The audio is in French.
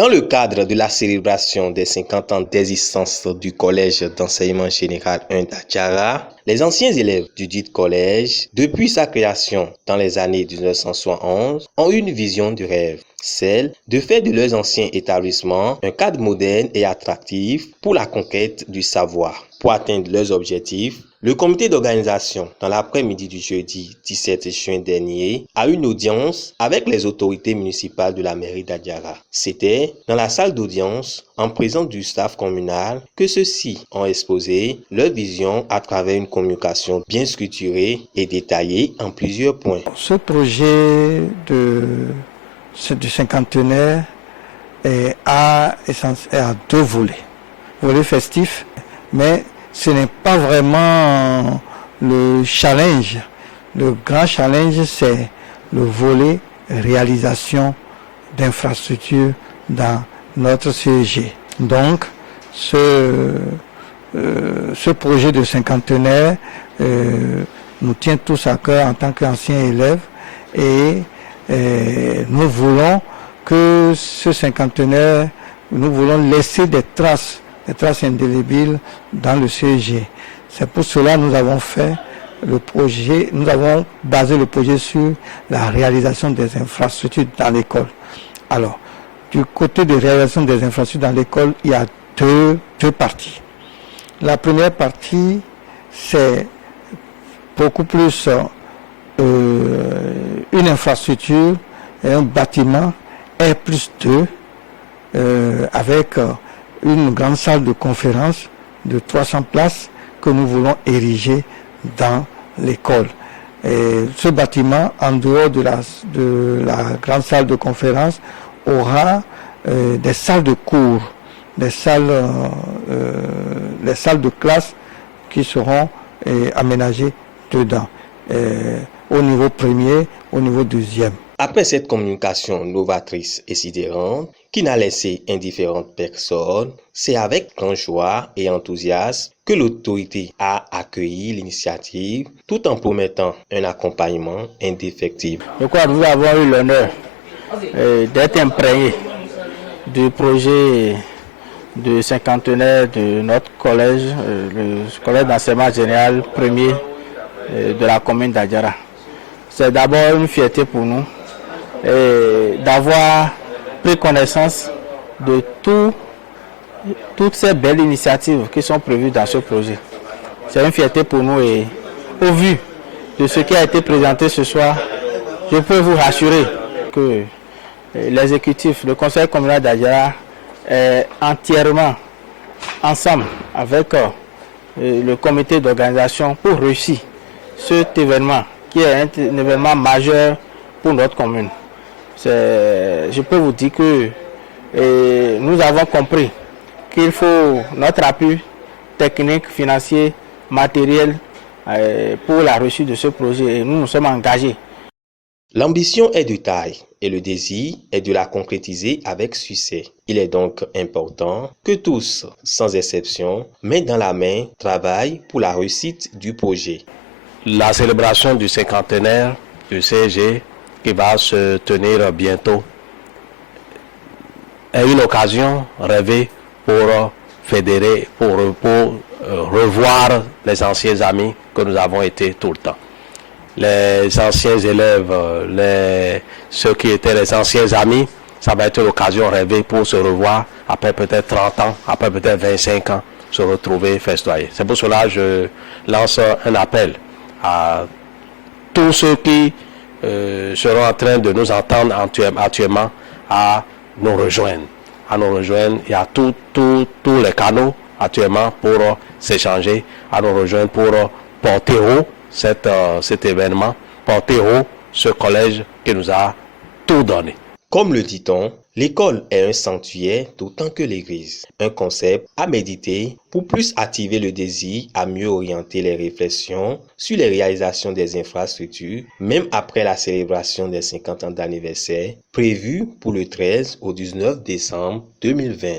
Dans le cadre de la célébration des 50 ans d'existence du Collège d'enseignement général 1 d'Adjara, les anciens élèves du dit collège, depuis sa création dans les années 1971, ont une vision du rêve, celle de faire de leurs anciens établissements un cadre moderne et attractif pour la conquête du savoir. Pour atteindre leurs objectifs, le comité d'organisation, dans l'après-midi du jeudi 17 juin dernier, a eu une audience avec les autorités municipales de la mairie d'Adjara. C'était dans la salle d'audience, en présence du staff communal, que ceux-ci ont exposé leur vision à travers une communication bien structurée et détaillée en plusieurs points. Ce projet du cinquantenaire a deux volets. Volet festif, mais ce n'est pas vraiment le challenge. Le grand challenge, c'est le volet réalisation d'infrastructures dans notre CEG. Donc, ce projet de cinquantenaire nous tient tous à cœur en tant qu'anciens élèves et nous voulons que ce cinquantenaire, nous voulons laisser des traces indélébiles dans le CEG. C'est pour cela que nous avons fait le projet, nous avons basé le projet sur la réalisation des infrastructures dans l'école. Alors, du côté de réalisation des infrastructures dans l'école, il y a deux parties. La première partie, c'est beaucoup plus une infrastructure et un bâtiment R+2 avec une grande salle de conférence de 300 places que nous voulons ériger dans l'école. Et ce bâtiment, en dehors de la grande salle de conférence, aura des salles de cours, les salles de classe qui seront aménagées dedans, au niveau premier, au niveau deuxième. Après cette communication novatrice et sidérante, qui n'a laissé indifférentes personnes, c'est avec grande joie et enthousiasme que l'autorité a accueilli l'initiative tout en promettant un accompagnement indéfectible. Je crois que nous avons eu l'honneur d'être imprégnés du projet de cinquantenaire de notre collège, le collège d'enseignement général premier de la commune d'Adjara. C'est d'abord une fierté pour nous d'avoir pris connaissance de toutes ces belles initiatives qui sont prévues dans ce projet. C'est une fierté pour nous et au vu de ce qui a été présenté ce soir, je peux vous rassurer que l'exécutif, le conseil communal d'Adjara est entièrement ensemble avec le comité d'organisation pour réussir cet événement qui est un événement majeur pour notre commune. Je peux vous dire que nous avons compris qu'il faut notre appui technique, financier, matériel pour la réussite de ce projet et nous nous sommes engagés. L'ambition est de taille et le désir est de la concrétiser avec succès. Il est donc important que tous, sans exception, main dans la main, travaillent pour la réussite du projet. La célébration du cinquantenaire du CEG qui va se tenir bientôt est une occasion rêvée pour fédérer, pour revoir les anciens amis que nous avons été tout le temps. Les anciens élèves, ceux qui étaient les anciens amis, ça va être l'occasion rêvée pour se revoir après peut-être 30 ans, après peut-être 25 ans, se retrouver, festoyer. C'est pour cela que je lance un appel à tous ceux qui seront en train de nous entendre actuellement à nous rejoindre. Il y a tous les canaux actuellement pour s'échanger, à nous rejoindre pour porter haut cet événement, porter haut ce collège qui nous a tout donné. Comme le dit-on, l'école est un sanctuaire d'autant que l'église. Un concept à méditer pour plus activer le désir à mieux orienter les réflexions sur les réalisations des infrastructures, même après la célébration des 50 ans d'anniversaire prévue pour le 13 au 19 décembre 2020.